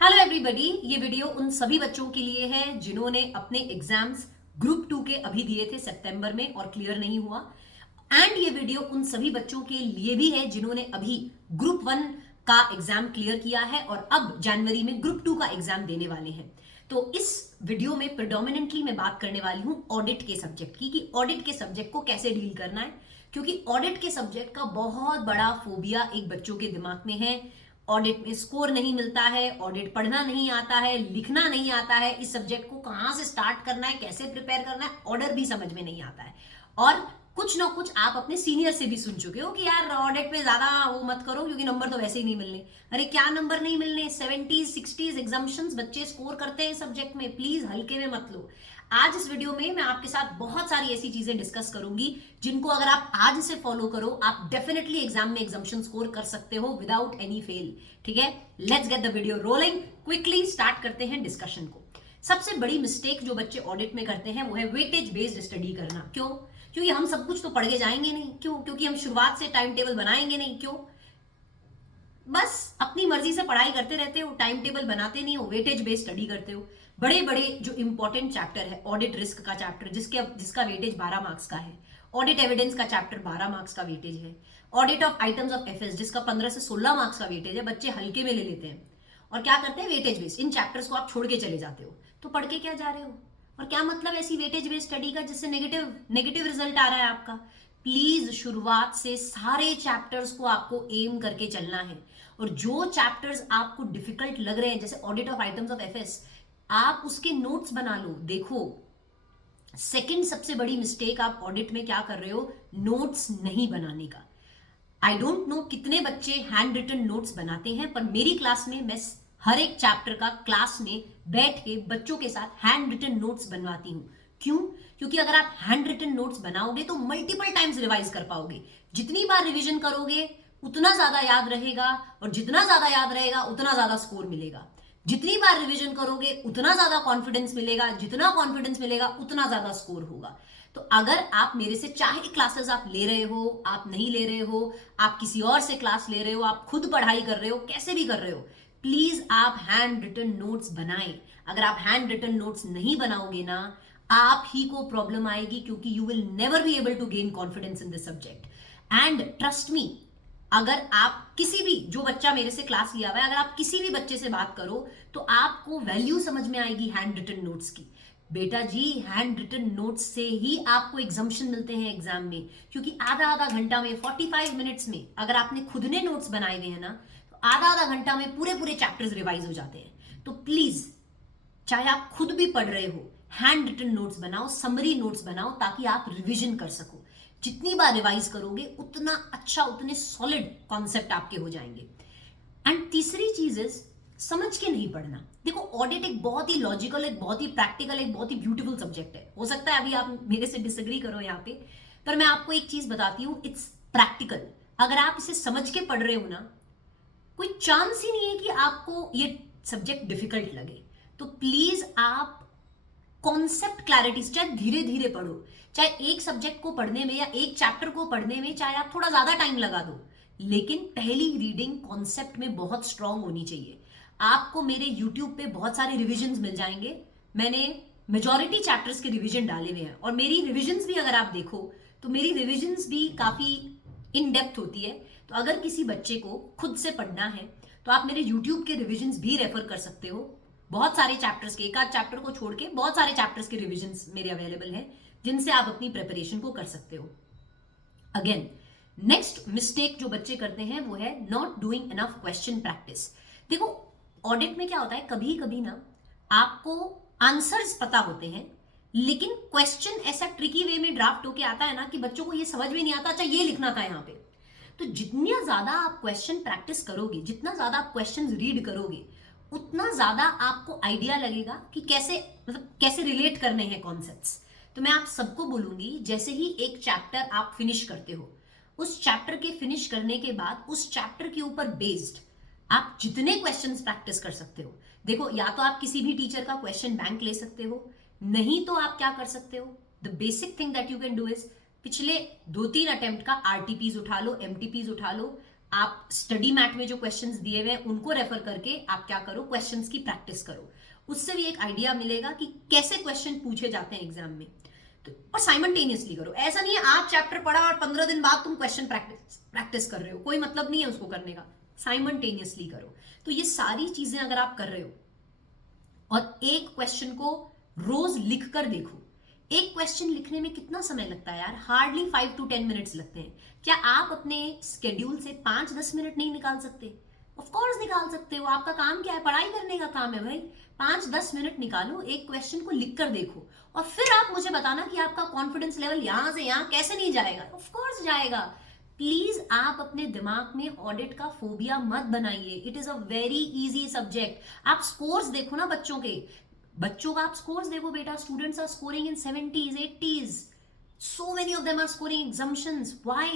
Hello everybody, ये video उन सभी बच्चों के लिए है जिन्होंने अपने एग्जाम्स ग्रुप 2 के अभी दिए थे सितंबर में और क्लियर नहीं हुआ। एंड ये वीडियो उन सभी बच्चों के लिए भी है जिन्होंने अभी ग्रुप 1 का एग्जाम क्लियर किया है और अब जनवरी में ग्रुप 2 का एग्जाम देने वाले हैं। तो इस वीडियो में प्रिडोमिनेंटली मैं बात करने वाली हूं ऑडिट के सब्जेक्ट की, कि ऑडिट के सब्जेक्ट को कैसे डील करना है, क्योंकि ऑडिट के सब्जेक्ट का बहुत बड़ा फोबिया एक बच्चों के दिमाग में है। ऑडिट में स्कोर नहीं मिलता है, ऑडिट पढ़ना नहीं आता है, लिखना नहीं आता है, इस सब्जेक्ट को कहां से स्टार्ट करना है, कैसे प्रिपेयर करना है, ऑर्डर भी समझ में नहीं आता है। और कुछ ना कुछ आप अपने सीनियर से भी सुन चुके हो कि यार ऑडिट में ज्यादा वो मत करो क्योंकि नंबर तो वैसे ही नहीं मिलने। अरे क्या नंबर नहीं मिलने, 70s 60s एग्जाम्पशंस बच्चे स्कोर करते हैं सब्जेक्ट में, प्लीज हल्के में मत लो। आज इस वीडियो में मैं आपके साथ बहुत सारी ऐसी चीजें डिस्कस करूंगी जिनको अगर आप आज से फॉलो करो आप डेफिनेटली एग्जाम में एग्जाम्पशन स्कोर कर सकते हो विदाउट एनी फेल। ठीक है, let's get the video rolling. Quickly start करते हैं डिस्कशन को। सबसे बड़ी मिस्टेक जो बच्चे ऑडिट में करते हैं वो है वेटेज बेस्ड स्टडी करना। क्यों? क्योंकि हम सब कुछ तो पढ़ के जाएंगे नहीं। क्यों? क्योंकि हम शुरुआत से टाइम टेबल बनाएंगे नहीं। क्यों? बस अपनी मर्जी से पढ़ाई करते रहते हो, टाइम टेबल बनाते नहीं हो, वेटेज बेस्ड स्टडी करते हो। बड़े बड़े जो इंपॉर्टेंट चैप्टर है, ऑडिट रिस्क का चैप्टर जिसका वेटेज 12 मार्क्स का है, ऑडिट एविडेंस का चैप्टर 12 मार्क्स का वेटेज है, audit of items of FS जिसका 15 से 16 मार्क्स का वेटेज है, बच्चे हल्के में ले लेते हैं और क्या करते हैं, वेटेज बेस्ड इन चैप्टर्स को आप छोड़ के चले जाते हो। तो पढ़ के क्या जा रहे हो और क्या मतलब ऐसी वेटेज बेस्ड स्टडी का जिससे नेगेटिव नेगेटिव रिजल्ट आ रहा है आपका। प्लीज शुरुआत से सारे चैप्टर्स को आपको एम करके चलना है और जो चैप्टर्स आपको डिफिकल्ट लग रहे हैं जैसे audit of items of FS, आप उसके नोट्स बना लो। देखो, सेकंड सबसे बड़ी मिस्टेक आप ऑडिट में क्या कर रहे हो, नोट्स नहीं बनाने का। आई डोंट नो कितने बच्चे हैंड रिटन नोट्स बनाते हैं, पर मेरी क्लास में मैं हर एक चैप्टर का क्लास में बैठ के बच्चों के साथ हैंड रिटन नोट्स बनवाती हूं। क्यों? क्योंकि अगर आप हैंड रिटन नोट्स बनाओगे तो मल्टीपल टाइम्स रिवाइज कर पाओगे। जितनी बार रिवीजन करोगे उतना ज्यादा याद रहेगा और जितना ज्यादा याद रहेगा उतना ज्यादा स्कोर मिलेगा। जितनी बार रिवीजन करोगे उतना ज्यादा कॉन्फिडेंस मिलेगा, जितना कॉन्फिडेंस मिलेगा उतना ज्यादा स्कोर होगा। तो अगर आप मेरे से चाहे क्लासेस आप ले रहे हो, आप नहीं ले रहे हो, आप किसी और से क्लास ले रहे हो, आप खुद पढ़ाई कर रहे हो, कैसे भी कर रहे हो, प्लीज आप हैंड रिटन नोट्स बनाएं। अगर आप हैंड रिटन नोट्स नहीं बनाओगे ना, आप ही को प्रॉब्लम आएगी क्योंकि you will never be able to gain confidence in this subject. And trust me, अगर आप किसी भी, जो बच्चा मेरे से क्लास लिया हुआ है, अगर आप किसी भी बच्चे से बात करो तो आपको वैल्यू समझ में आएगी हैंड रिटन नोट्स की। बेटा जी, हैंड रिटन नोट्स से ही आपको एग्जाम्पशन मिलते हैं एग्जाम में, क्योंकि आधा आधा घंटा में 45 मिनट्स में अगर आपने खुद ने नोट्स बनाए हुए हैं ना, तो आधा आधा घंटा में पूरे पूरे चैप्टर्स रिवाइज हो जाते हैं। तो प्लीज, चाहे आप खुद भी पढ़ रहे हो, हैंड रिटन नोट्स बनाओ, समरी नोट्स बनाओ, ताकि आप रिवीजन कर सको। जितनी बार रिवाइज करोगे उतना अच्छा, उतने सॉलिड कॉन्सेप्ट आपके हो जाएंगे। एंड तीसरी चीज इज समझ के नहीं पढ़ना। देखो, ऑडिट एक बहुत ही लॉजिकल, एक बहुत ही प्रैक्टिकल, एक बहुत ही ब्यूटीफुल सब्जेक्ट है। हो सकता है अभी आप मेरे से डिसएग्री करो यहाँ पे, पर मैं आपको एक चीज बताती हूँ, इट्स प्रैक्टिकल। अगर आप इसे समझ के पढ़ रहे हो ना, कोई चांस ही नहीं है कि आपको ये सब्जेक्ट डिफिकल्ट लगे। तो प्लीज आप कॉन्सेप्ट क्लैरिटी, चाहे धीरे धीरे पढ़ो, चाहे एक सब्जेक्ट को पढ़ने में या एक चैप्टर को पढ़ने में चाहे आप थोड़ा ज्यादा टाइम लगा दो, लेकिन पहली रीडिंग कॉन्सेप्ट में बहुत स्ट्रांग होनी चाहिए। आपको मेरे यूट्यूब पे बहुत सारे रिविजन्स मिल जाएंगे। मैंने मेजॉरिटी चैप्टर्स के रिविजन डाले हुए हैं और मेरी रिविजन्स भी अगर आप देखो तो मेरी रिविजन्स भी काफी इन डेप्थ होती है। तो अगर किसी बच्चे को खुद से पढ़ना है तो आप मेरे यूट्यूब के रिविजन्स भी रेफर कर सकते हो। बहुत सारे चैप्टर्स के, एक आध चैप्टर को छोड़ के बहुत सारे चैप्टर्स के रिविजन्स मेरे अवेलेबल हैं जिनसे आप अपनी प्रिपरेशन को कर सकते हो। अगेन, नेक्स्ट मिस्टेक जो बच्चे करते हैं वो है not doing enough question practice. देखो, ऑडिट में क्या होता है, कभी कभी ना आपको आंसर्स पता होते हैं लेकिन क्वेश्चन ऐसा ट्रिकी वे में ड्राफ्ट होके आता है ना कि बच्चों को ये समझ में नहीं आता, अच्छा ये लिखना था यहाँ पे। तो जितना ज्यादा आप क्वेश्चन प्रैक्टिस करोगे, जितना ज्यादा आप क्वेश्चन रीड करोगे, उतना ज्यादा आपको आइडिया लगेगा कि कैसे, मतलब कैसे रिलेट करने हैं कॉन्सेप्ट्स। तो मैं आप सबको बोलूंगी, जैसे ही एक चैप्टर आप फिनिश करते हो, उस चैप्टर के फिनिश करने के बाद उस चैप्टर के ऊपर बेस्ड आप जितने क्वेश्चंस प्रैक्टिस कर सकते हो। देखो, या तो आप किसी भी टीचर का क्वेश्चन बैंक ले सकते हो, नहीं तो आप क्या कर सकते हो, the basic thing that you can do is पिछले 2-3 अटेम्प्ट का आरटीपीज उठा लो, एमटीपीज उठा लो, आप स्टडी मैट में जो क्वेश्चंस दिए हुए हैं उनको रेफर करके आप क्या करो, क्वेश्चंस की प्रैक्टिस करो। उससे भी एक आइडिया मिलेगा कि कैसे क्वेश्चन पूछे जाते हैं एग्जाम में। तो और साइमल्टेनियसली करो, ऐसा नहीं है आप चैप्टर पढ़ा और 15 दिन बाद तुम क्वेश्चन प्रैक्टिस कर रहे हो, कोई मतलब नहीं है उसको करने का, साइमल्टेनियसली करो। तो ये सारी चीजें अगर आप कर रहे हो और एक क्वेश्चन को रोज लिख कर देखो, एक क्वेश्चन लिखने में कितना समय लगता है यार, हार्डली 5 to 10 मिनट्स लगते हैं। क्या आप अपने स्केड्यूल से 5-10 मिनट नहीं निकाल सकते? ऑफ कोर्स निकाल सकते हो, आपका काम क्या है, पढ़ाई करने का काम है भाई। 5-10 मिनट निकालो, एक क्वेश्चन को लिख कर देखो और फिर आप मुझे बताना कि आपका कॉन्फिडेंस लेवल यहां से यहां कैसे नहीं जाएगा। ऑफ कोर्स जाएगा। प्लीज आप अपने दिमाग में ऑडिट का फोबिया मत बनाइए, it is a very easy subject. आप स्कोर्स देखो ना बच्चों के, बच्चों का आप स्कोर्स देखो बेटा, students are scoring in 70s 80s, so many of them are scoring exemptions. Why?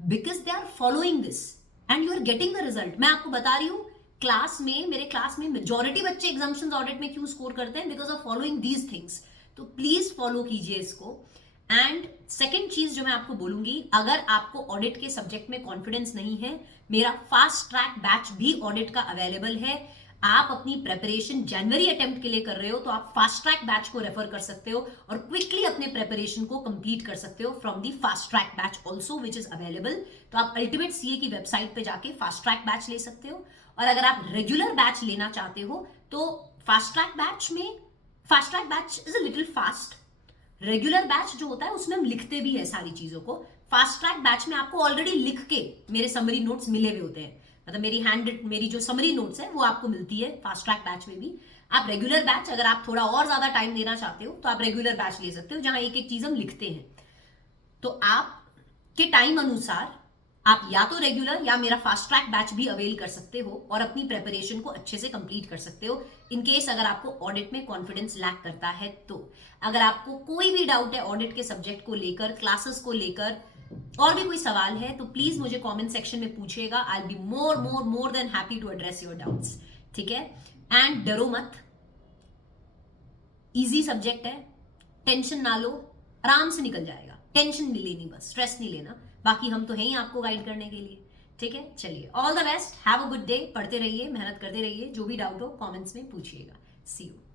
Because they are following this and you are getting the result. मैं आपको बता रही हूँ, क्लास में, मेरे क्लास में मेजॉरिटी बच्चे एग्जाम्पशंस ऑडिट में क्यों स्कोर करते हैं, because of following these things. तो प्लीज फॉलो कीजिए इसको। एंड सेकेंड चीज जो मैं आपको बोलूंगी, अगर आपको ऑडिट के सब्जेक्ट में कॉन्फिडेंस नहीं है, मेरा फास्ट ट्रैक बैच भी ऑडिट का अवेलेबल है। आप अपनी प्रेपरेशन जनवरी अटेम्प्ट के लिए कर रहे हो तो आप फास्ट ट्रैक बैच को रेफर कर सकते हो और क्विकली अपने प्रेपरेशन को कंप्लीट कर सकते हो from the fast track batch also which is available. तो आप अल्टीमेट सीए की वेबसाइट पे जाके फास्ट ट्रैक बैच ले सकते हो। और अगर आप रेगुलर बैच लेना चाहते हो तो fast track batch is a little fast. Regular batch जो होता है उसमें हम लिखते भी है सारी चीजों को, फास्ट ट्रैक बैच में आपको ऑलरेडी लिख के मेरे समरी नोट्स मिले हुए होते हैं, मतलब मेरी जो समरी नोट्स है वो आपको मिलती है फास्ट ट्रैक बैच में भी। आप रेगुलर बैच, अगर आप थोड़ा और ज्यादा टाइम देना चाहते हो तो आप रेगुलर बैच ले सकते हो जहां एक एक चीज हम लिखते हैं। तो आप के टाइम अनुसार आप या तो रेगुलर या मेरा फास्ट ट्रैक बैच भी अवेल कर सकते हो और अपनी प्रेपरेशन को अच्छे से कंप्लीट कर सकते हो, इन केस अगर आपको ऑडिट में कॉन्फिडेंस लैक करता है तो। अगर आपको कोई भी डाउट है ऑडिट के सब्जेक्ट को लेकर, क्लासेस को लेकर, और भी कोई सवाल है तो प्लीज मुझे कमेंट सेक्शन में पूछिएगा। I will be more than happy to address your doubts, ठीक है। एंड डरो मत, इजी सब्जेक्ट है, टेंशन ना लो, आराम से निकल जाएगा। टेंशन नहीं लेनी, बस स्ट्रेस नहीं लेना, बाकी हम तो हैं ही आपको गाइड करने के लिए, ठीक है। चलिए, all the best, have a good day, पढ़ते रहिए, मेहनत करते रहिए, जो भी डाउट हो कमेंट्स में पूछिएगा। सी यू।